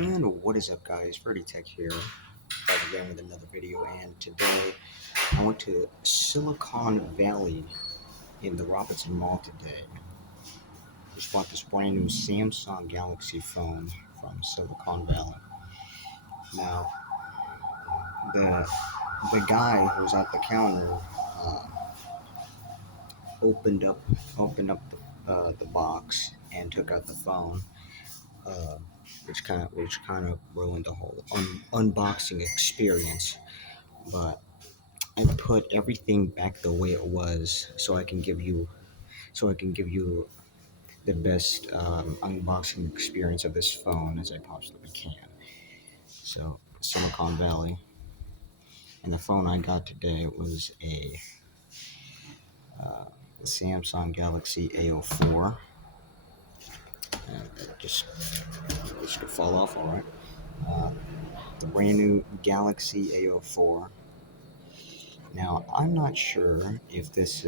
And what is up, guys? Ferdy Tech here, back again with another video. And today I went to Silicon Valley in the Robinson Mall today. Just bought this brand new Samsung Galaxy phone from Silicon Valley. Now, the the guy who was at the counter uh, opened up the box and took out the phone. Uh, which kind of ruined the whole unboxing experience. But I put everything back the way it was, so I can give you the best unboxing experience of this phone as I possibly can. So Silicon Valley, and the phone I got today was a Samsung Galaxy A04. And it just could fall off, all right. Uh, the brand new Galaxy A04. Now I'm not sure if this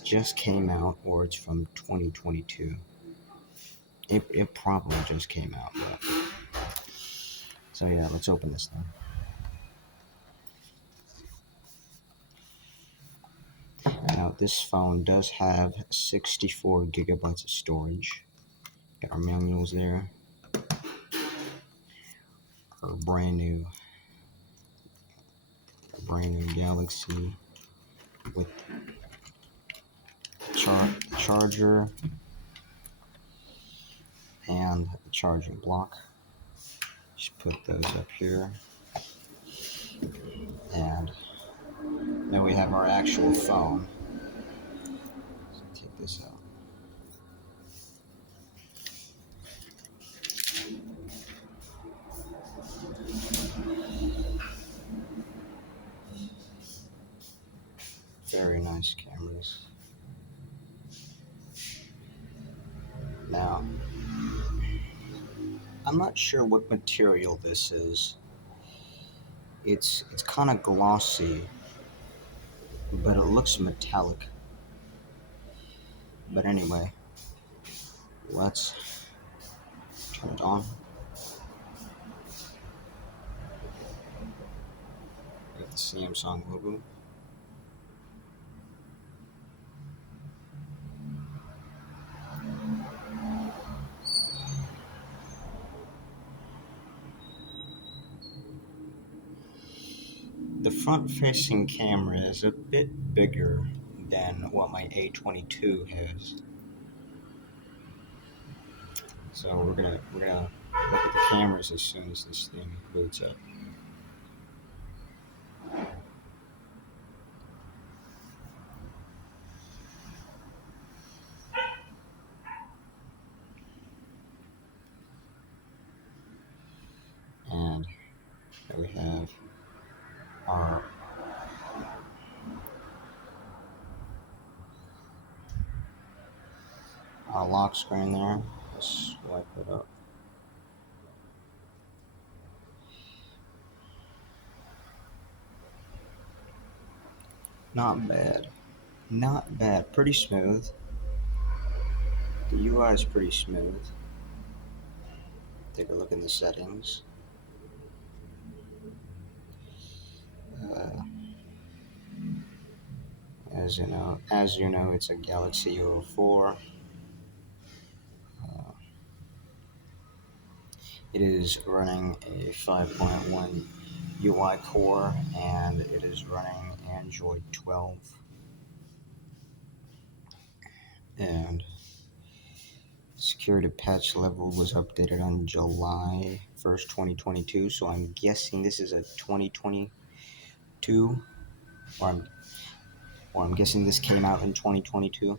just came out or it's from 2022. It probably just came out. But, so yeah, let's open this thing. Now this phone does have 64 gigabytes of storage. Got our manuals there. Our brand new Galaxy with charger and the charging block. Just put those up here. And now we have our actual phone. Let's take this out. Very nice cameras. Now, I'm not sure what material this is. It's kind of glossy, but it looks metallic. But anyway, let's turn it on. Got the Samsung logo. The front-facing camera is a bit bigger than what my A22 has. So we're gonna look at the cameras as soon as this thing boots up. And there we have our lock screen there. Let's swipe it up. Not bad. Not bad. Pretty smooth. The UI is pretty smooth. Take a look in the settings. As you know, it's a Galaxy A04. It is running a 5.1 UI core, and it is running Android 12. And security patch level was updated on July 1st, 2022. So I'm guessing this is a 2022, or I'm guessing this came out in 2022.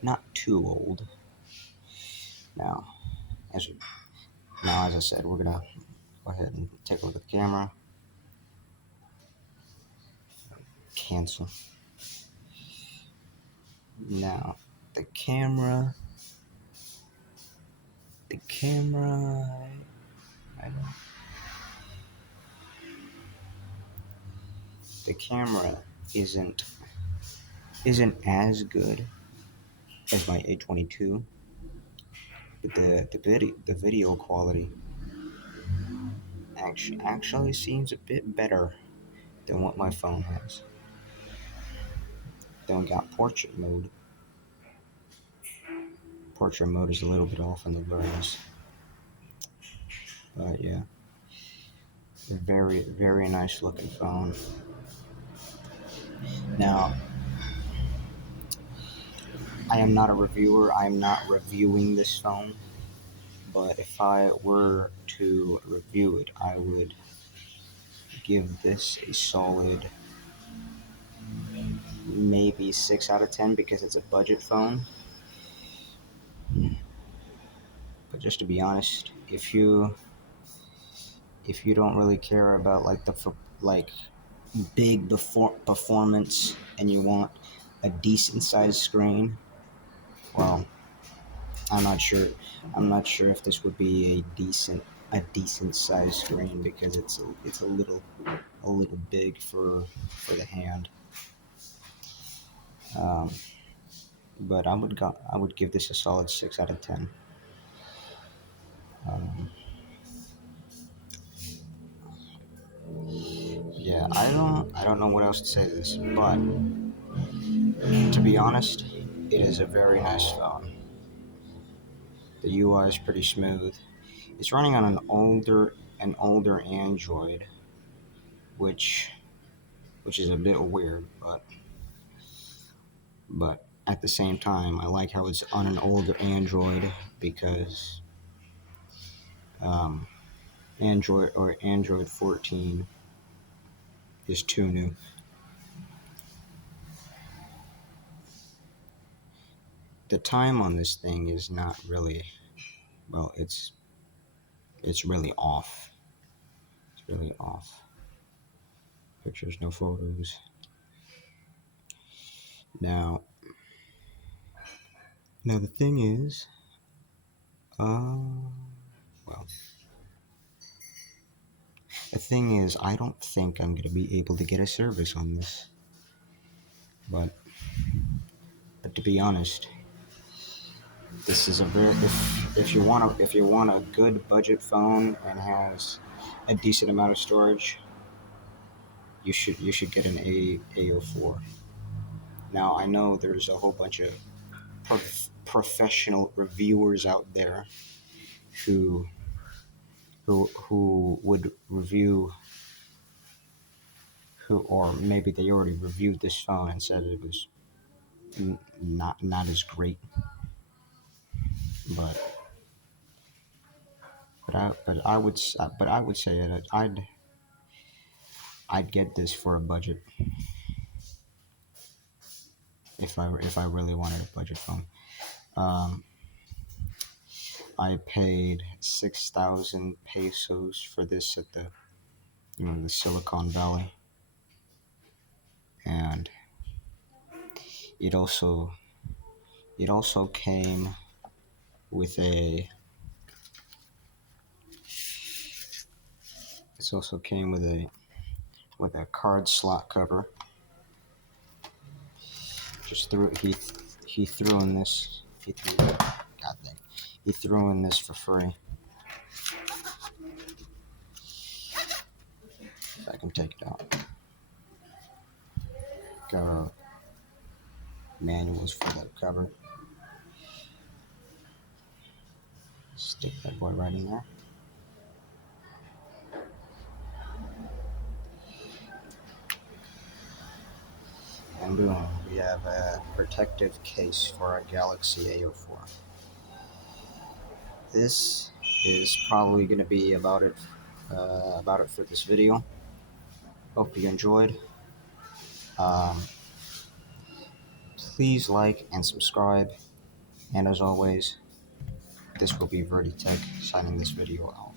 Not too old. Now, as I said, we're gonna go ahead and take a look at the camera. Cancel. Now, the camera, I don't, the camera isn't as good as my A22, but the video quality actually seems a bit better than what my phone has. Then we got portrait mode. Portrait mode is a little bit off in the blurriness, but yeah, very very nice looking phone. Now, I am not a reviewer. I am not reviewing this phone, but if I were to review it, I would give this a solid maybe 6 out of 10 because it's a budget phone. But just to be honest, if you don't really care about like like big performance and you want a decent sized screen, well, I'm not sure. I'm not sure if this would be a decent sized screen because it's a little big for the hand. Um, but I would give this a solid 6 out of 10. Um, yeah, I don't know what else to say to this, but to be honest, it is a very nice phone. The UI is pretty smooth. It's running on an older Android, which is a bit weird, but at the same time, I like how it's on an older Android because um, Android 14 is too new. The time on this thing is not really well. It's really off. It's really off. Pictures, no photos. Now, the thing is, well, the thing is, I don't think I'm gonna be able to get a service on this. But to be honest, this is a very if you want a good budget phone and has a decent amount of storage, you should get an A04. Now I know there's a whole bunch of professional reviewers out there who would review or maybe they already reviewed this phone and said it was not as great, but I would say that I'd get this for a budget if I really wanted a budget phone. Um, I paid 6,000 pesos for this at the Silicon Valley, and it also it also came with a it also came with a card slot cover. Just threw he threw in this he threw God dang he threw in this for free. If I can take it out. Got manuals for the cover. Stick that boy right in there. And boom, we have a protective case for our Galaxy A04. This is probably going to be about it for this video. Hope you enjoyed. Um, please like and subscribe. And as always, this will be Vertitech signing this video out.